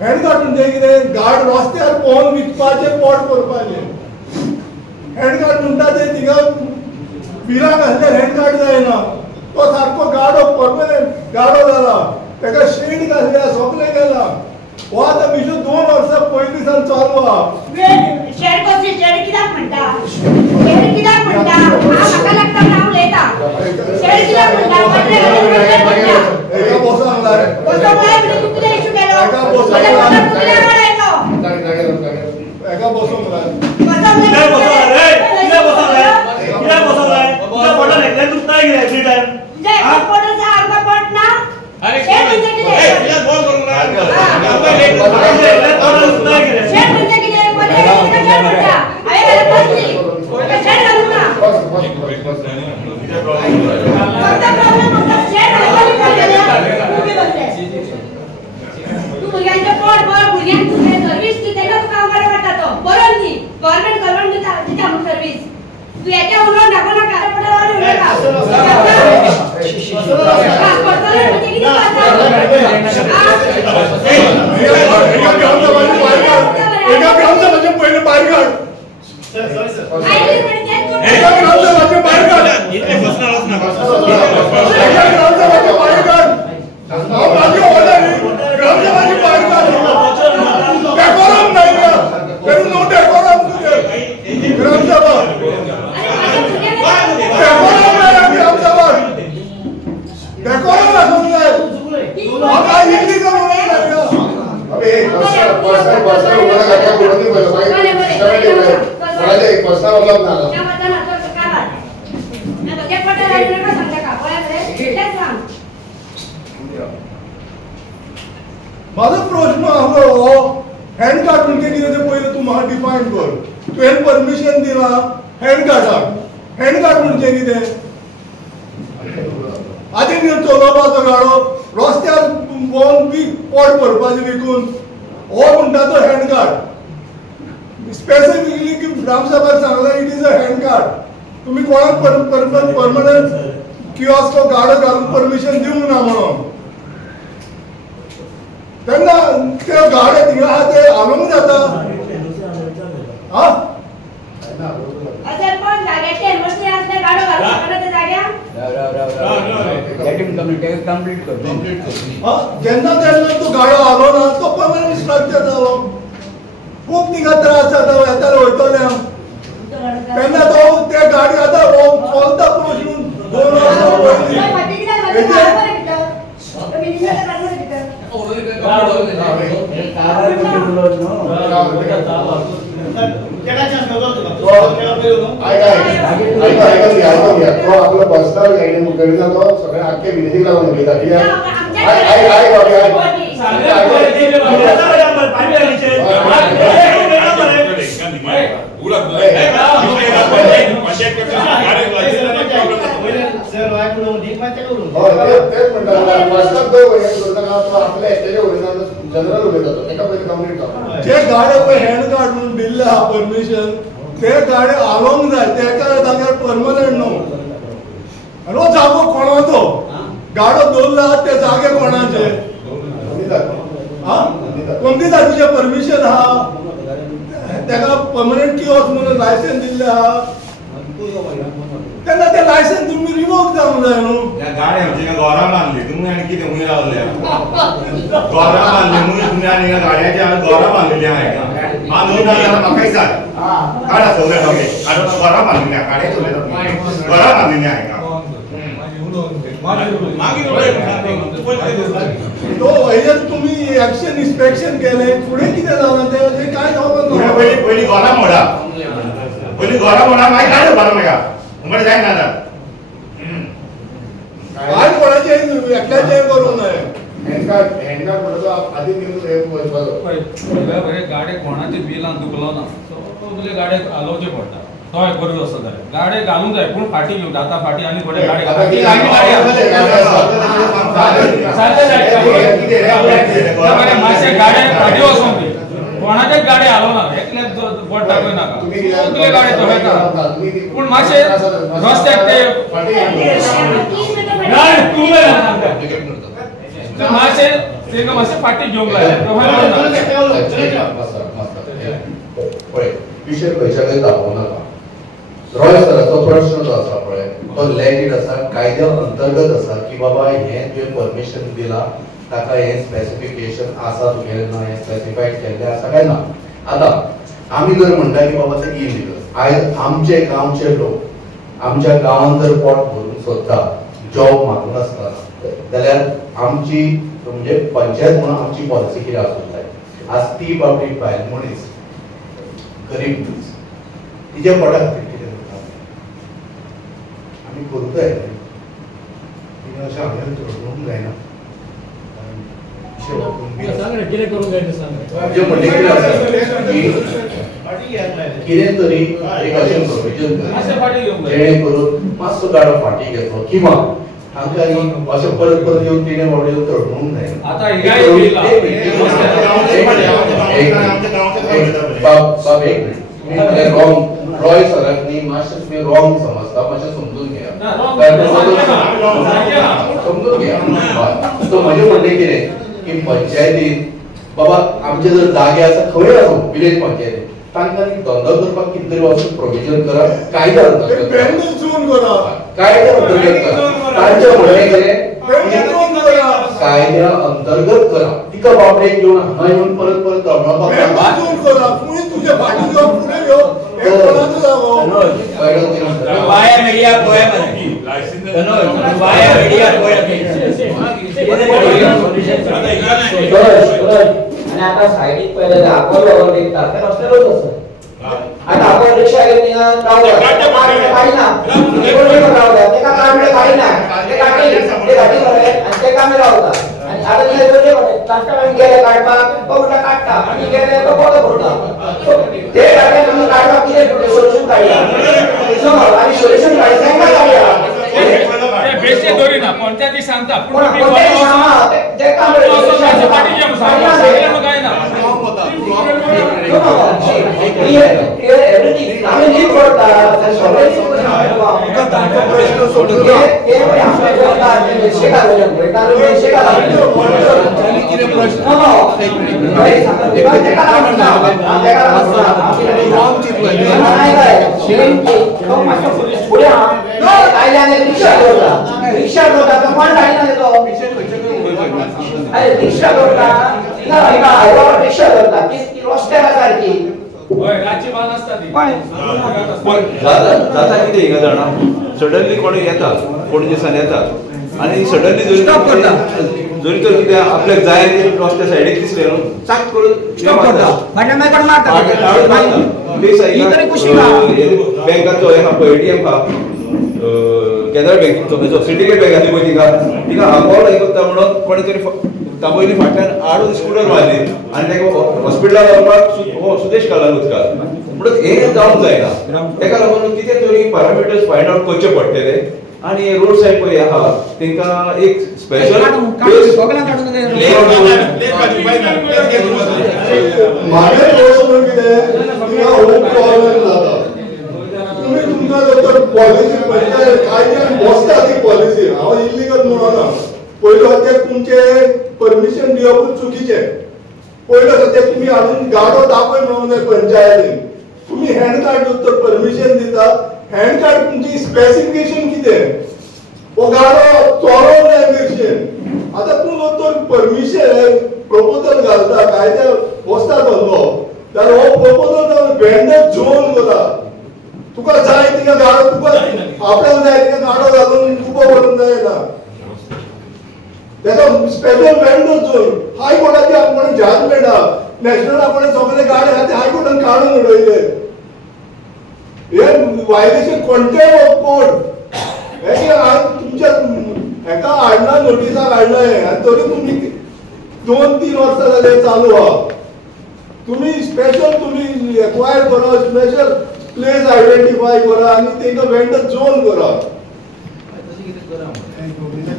Hand card म्हणजे कितें गाड रस्त्यार पोवन विकपाचें पोट भरपाचें हँड कार्ड म्हणटा ते थिंगा बिलाक घातल्यार हँड कार्ड जायना तो सारको गाडो परमनंट गाडो जाला ताका शेड घातल्या सगळें केला हो आतां बिजू 2 वर्सां पयलीं सावन चालू आहा शेड कशी शेड कित्याक म्हणटा शेड कित्याक म्हणटा म्हाका लागता हांव उलयता शेड कित्याक म्हणटा एका बसोंक जाय तूं कितें इशू केलो एका बसोंक जाय कित्याक बसोंक रे कित्याक बसोंक जाय तुझ्या पोटान एकल्याक दुखता कितें एवरी टाइम जे पोटाचा आरपा पोट ना अरे शेड म्हणजे कितें कित्याक बोल करूंक ना शेड म्हणजे कितें पहिले शेड म्हणटा हांवें घालून बसली शेड घालूं ना प्रॉब्लेम म्हणटा शेड घालून तुम्ही बसले तू भुरग्यांचे पोट भर भुरग्यांक तुझे सर्व्हिस दी तेका तुका बरें पडटा तो बरोवन दी गव्हर्नमेंट दिता म्हणून सर्व्हिस तू याच्या उलोवन दाखव नाका पडल्यावर उलयता पहिले बाहेर काढ माझा प्रश्न हो हँड कार्ड म्हणजे कितें ते पहिले तू म्हाका डिफायन कर तुवें परमिशन दिला हँड कार्डाक हँड कार्ड म्हणजे कितें आधी चलोवपाचो गाडो रस्त्यार भोंवन पोट भरपाचें विकून हो म्हणटा तो हँड कार्ड स्पेसिफिकली ग्रामसभाक सांगला it is a hand card तुम्ही कोणाक परमनंट किओस्क गाडो घालून परमिशन दिवंक ना म्हणून तेन्ना ते गाडे थिंगा आहा ते हालूंक जाता पण जाग्याचे एमर्जन्सी असले गाडो घालूं शकना ते जाग्यार जेन्ना तेन्ना तो गाडो हालो ना तो परमनंट स्ट्रक्चर जालो खूब थिंगा त्रास जाता येताले वयतले तेन्ना तो ते गाडी आतां चलता पळोवन 2 वर्सां आपलं पर्सनल करिता तो सगळ्या आख्या विलेजीक लागून उलयता जे गाडे पळय हँड कार्ड म्हणून दिल्ले आहा परमिशन ते गाडे हालोवंक जाय तेका जाग्यार परमनंट न्हू आनी हो जागो कोणाचो गाडो दवरला ते जागे कोणाचे कोणती तुझे परमिशन आहा तेका परमनंट किओस्क म्हणून लायसन्स दिल्ले आहा तेन्ना ते लायसन्स तुम्ही रिवोक जावंक जाय न्हू गाडी आमची गोरा मारली तुम्ही आनी कितें हुंय रावल्या गोरा मारली म्हणून तुम्ही आनी गाडयाच्या गोरा मारलेली आहा न्हू ना जाल्यार म्हाकाय सांग काडा सगळे सगळे काडून गोरा मारलेली आहा गाडये चलयता गोरा मारलेली आहा तो हेजेर तुम्ही एक्शन इन्स्पेक्शन केले फुडें कितें जालां ते काय जावपाक ना पयलीं गोरा मोडा पयलीं गोरा मोडा मागीर गाडी भरप मेळटा उमर जायना आतां काय कोणाचे एकल्याचे करूंक न्हय हँड कार्ड म्हणटा आधी गाडे कोणाचे बिलान दुखलो ना तुजे गाडे घालोवचे पडटा तो एक गरज आसा जाल्यार गाडे घालूंक जाय पूण फाटी घेवं आतां फाटी आनी थोडे गाडे मातशे गाडे फाटी वचोंक दी कोणाचेच गाडे हालोवना एकल्याच बोट दाखय नाका तुजे गाडे चलयता पूण मातशे रस्त्याक ते मातशे तेंका मातशें फाटीं घेवंक लायलें पळय विशय खंयच्याकय दाखोवं नाका रॉय सराचो प्रश्न जो आसा पळय तो लॅगीड आसा कायद्या अंतर्गत आसा की बाबा हें तुवें परमिशन दिलां ताका हें स्पेसिफिकेशन आसा तुगेलें ना हें स्पेसिफायड केल्लें आसा काय ना आतां आमी जर म्हणटा की बाबा तें इलिगल आयज आमचे गांवचे लोक आमच्या गांवांत जर पोट भरून सोदता जॉब मागून आसतना जाल्यार आमची म्हणजे पंचायत म्हणून आमची पॉलिसी कितें आसूंक जाय आज ती बाबडी बायल मनीस गरीब मनीस तिच्या पोटा खातीर कितें करता आमी करूंक जाय तिणें अशें हांवें धरून जायना कितें तरी एक अशें प्रोविजन जेणे करून मातसो गाडो फाटी घेतलो किंवा हांकां अशें परत परत येवन तिणें बाबडी येवन तडफडूंक जायना आतां रॉय सराक न्ही मातशें तुमी रॉंग समजता मातशें समजून घेया समजून घेया सो म्हजें म्हणणें कितें की पंचायतीन बाबा आमचे जर जागे आसा खंय आसूं विलेज पंचायतीन तांकां धंदो करपाक कितें तरी वचून प्रोविजन करप कायद्या अंतर्गत कायद्या अंतर्गत करा तांचें म्हणणें कितें कायद्या अंतर्गत करा तिका बाबडेक घेवन हांगा येवन परत परत धमकावपाक वाया मीडिया पळय वाया मीडिया पळय आणि आता सायडीक पळयलें जाल्यार आपण लोक देखता ते रस्त्यारूच आसा आता आपण रिक्षा घेवन रावता काडीना तेका काडले काडीना ते गाडी आणि ते कामी रावता आणि आता ते करचे पडले ट्रान्सफर गेले काडपाक तो उलटा काडटा आणि गेले तो पोतो भरता ते गाडी तुम्ही काडपाक कितें सोल्यूशन काडया आणि सोल्यूशन काडया तांकां काडया बेशे दोरीना पंचायती सांगता पूण ते काम पाटी जेम सांगलें काय ना everything I mean you got suddenly कोणी येता कोण दिसान येता आणि सडनली जरी स्टॉप करता जरी तर कितें आपल्याक जाय ते रस्त्या सायडीक दिसले न्हू चाक करून स्टॉप करता बँकाचो हे आहा पळय एटीएम आहा कॅनरा बँकेचो सिंडिकेट बँक आसा पळय तिका हांगोळ हे करता म्हणून कोणी तरी ताबोयली फाटल्यान आडून स्कूटर मारली आणि ताका हॉस्पिटलाक व्हरपाक सुदेश कालान उदकाल म्हणून हे जावंक जायना ताका लागून कितें तरी पॅरामिटर्स फायंड आउट करचे पडटले आणि रोड सायड पळय आहा तांकां एक स्पेशल पॉलिसी पंचायत कायद्यान बसता ती पॉलिसी हांव इल्लीगल म्हणना पयलो सद्याक तुमचे परमिशन दिवपूच चुकीचें पयलो सद्याक तुमी हाडून गाडो दाखय म्हणून जाय पंचायतीन तुमी हँड कार्ड तर परमिशन दिता हँड कार्ड तुमची स्पेसिफिकेशन कितें हो गाडो चोरो जाय मिर्शेन आतां तूं तर परमिशन प्रपोजल घालता कायद्या बसता धंदो जाल्यार हो प्रपोजल वेंडर जोन करता तुका जाय तिका गाडो तुका आपल्याक जाय तिका गाडो घालून तुका व्हरून जायना तेका स्पेशल वेंडर जोन हायकोर्टाची आपण जजमेंट आहा नॅशनल आपण सगळे गाडे आहा ते हायकोर्टान काडून उडयले हे वायलेशन कंटेम्प्ट ऑफ कोर्ट हे तुमच्या हेका हाडला नोटिसाक हाडला हे आनी तरी तुमी 2-3 वर्सां जाले चालू आहा तुमी स्पेशल तुमी एक्वायर करा स्पेशल प्लेस आयडेंटिफाय करा आणि तेका वेंडर जोन करा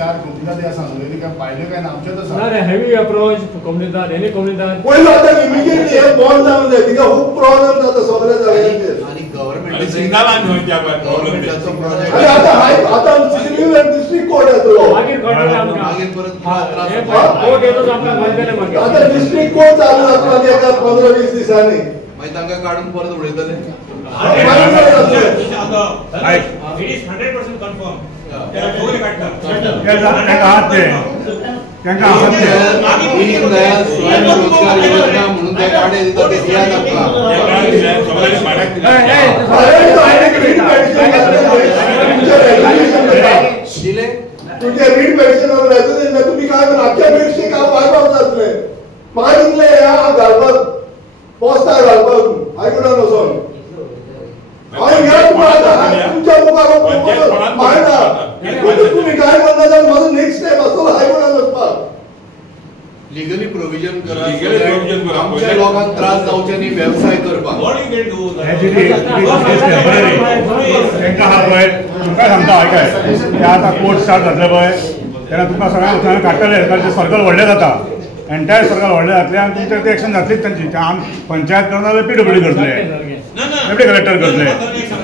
4 कोमुनिदाद आसा न्हू काय पायले काय आमचे तर ना रे हेवी अप्रोच कोमुनिदाद एनी कोमुनिदाद पहिलं आता इमिडिएटली हे बॉन्ड जावन जाय तिका खूप प्रॉब्लेम जाता सगळ्या जाग्यांचेर आणि गव्हर्नमेंट सिंगालान न्हू त्या गव्हर्नमेंटचो प्रोजेक्ट आणि आता सिटीव्ह डिस्ट्रिक्ट कोर्ट येतो मागीर कोर्ट आमकां मागीर परत कोर्ट येतो आमकां बंदले मागीर आता डिस्ट्रिक्ट कोर्ट चालू जातलो एका 15-20 दिसांनी मागीर तांकां काढून परत उडयतले It is 100% confirm. दोघे काढतात. स्वयंरोजगार योजना म्हणून ते गाडे दितात ते दिया दिले तुझे रीड पेन्शनवर राहतो तुम्ही काय अख्ख्या बेडशी काम वाजवत जातले म्हाका दिसले ह्या घालपाक पोस्टार घालपाक आयकुना नसोन तुमच्या मुखार मायना तुम्ही काय करना जावन माझं नेक्स्ट स्टेप असतो आयकुना नसपाक लीगली प्रोविजन करा आमच्या लोकांक त्रास जावचे न्ही व्यवसाय करपाक तांकां हा पळय तुमकां सांगता आयकाय ते आतां कोर्ट स्टार्ट जातले पळय तेन्ना तुमकां सगळ्यांक वचून काडटले कारण ते सर्कल व्हडलें जाता एंटायर सर्कल व्हडलें जातलें आनी तुमचेर ते एक्शन जातलीच तांची पंचायत करना जाल्यार PWD करतले डेप्युटी कलेक्टर करतले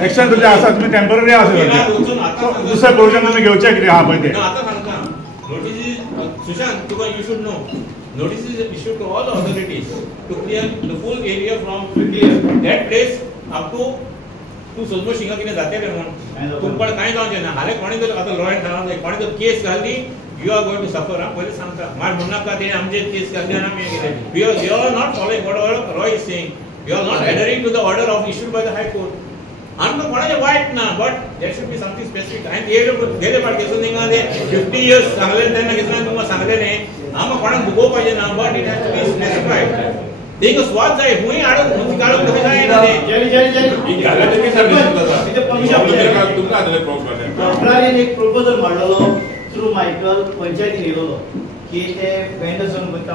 एक्शन तुमचें आसा तुमी टेम्पररी आसा करचे दुसरें प्रोविजन तुमी घेवचें कितें आहा पळय तें Sushant, you should know. Notices are issued to all the authorities to clear the full area from that place up to सोजमो शिंगा कितें जातलें म्हण तुमकां कांय जावचें ना हाले कोणी जर आतां लॉ एंड ऑर्डर कोणी जर केस घाली you R going to suffer हां पयलीं सांगता मार म्हणनाका तेणें आमचे केस घाली आनी आमी कितें you are not following what Roy is saying you are not adhering to the order of issued by the high court आमकां कोणाचें वायट ना but there should be something specific आनी गेले फावट केसून थिंगा ते 50 years सांगलें तेन्ना केसून तुमकां सांगलें न्ही आमकां कोणाक भोगोवपाचें ना but it has to be स्पेसिफायड तेंका स्वाद जाय खूंय हाडून खंयची काडून कशें जायना तें एक प्रपोजल मांडलो थ्रू मायकल पंचायतीन येयलो की ते पेंडसून करता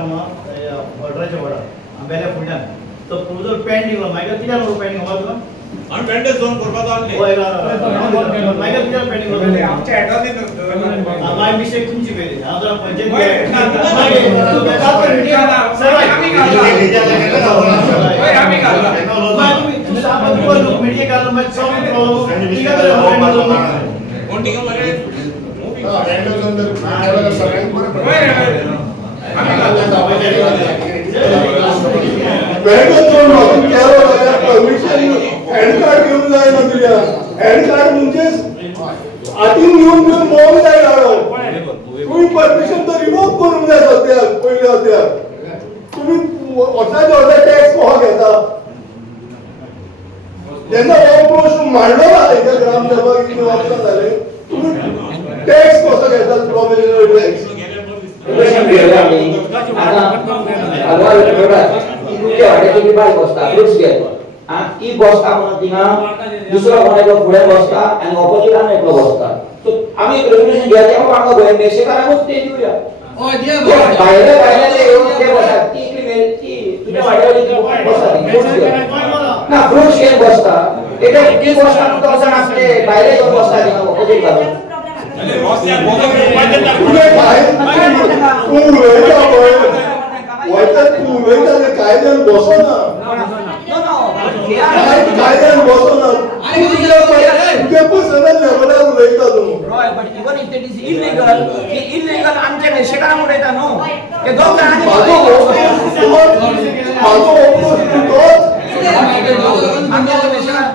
ऑर्डराच्या वडा बेल्या फुड्यान तो प्रपोजल पेंडींग मायकल कित्याक पेंडींग तुका आणि पेंडस जोन करपाक लागले मायकल कित्याक पेंडींग आमच्या एडवांस माय मिस्टेक तुमची पयली हांव जर पंचायत मिडिया घालून मागीर कोण तिका मरे हँड कार्ड घेऊन जायना तुझ्या हँड कार्ड म्हणजेच आतीन घेऊन मोग जाय हाडो तुम्ही परमिशन तर रिवोक करूंक जाय सद्याक पयले सद्याक तुम्ही वचनाचे अर्धा टॅक्स कोहा घेता जेन्ना हो प्रश्न मांडलो ना एका ग्रामसभा कितें वर्सां जाले तुम्ही टॅक्स कसो घेतात प्रोविजनल टॅक्स ई बसता म्हणून तिंगा दुसरो कोण एकलो फुडें बसता आनी ऑपोजिटान एकलो बसता सो आमी एक रेजोल्यूशन घेया तेव्हा आमकां गोंय मेसेकारांकूच ते दिवया भायले ते येवन ते बसतात ती इतली मेल ती तुज्या वाड्यावयली ती बसता ना फ्रूट्स घेवन बसता एका ती बसता न्हू तो वचून आपले भायले येवन बसता तिंगा ऑपोजिट घालून कायद्यान बसना कायद्यान बसना तुगे पर्सनल लेवलार उलयता तूं but even if it is illegal आमचे मेसेकारांक उडयता न्हू ते दोग जाणांनी म्हाजो तोच आमचे मेसेकार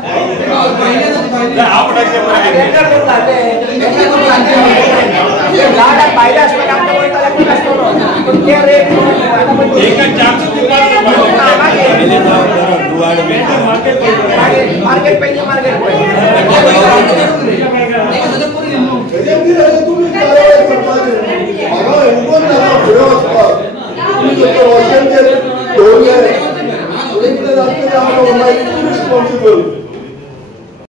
गाड्या पायल्या आसतना आमकां वयताले कोण आसतलो पण ते रेट मार्केट पयली मार्केट तुम्ही कारवाई करपाची म्हाका उगोन जाता फुडें वचपाक तुम्ही जर वचन घेवन गेले फुडें कितें जातलें हांव रिस्पॉन्सिबल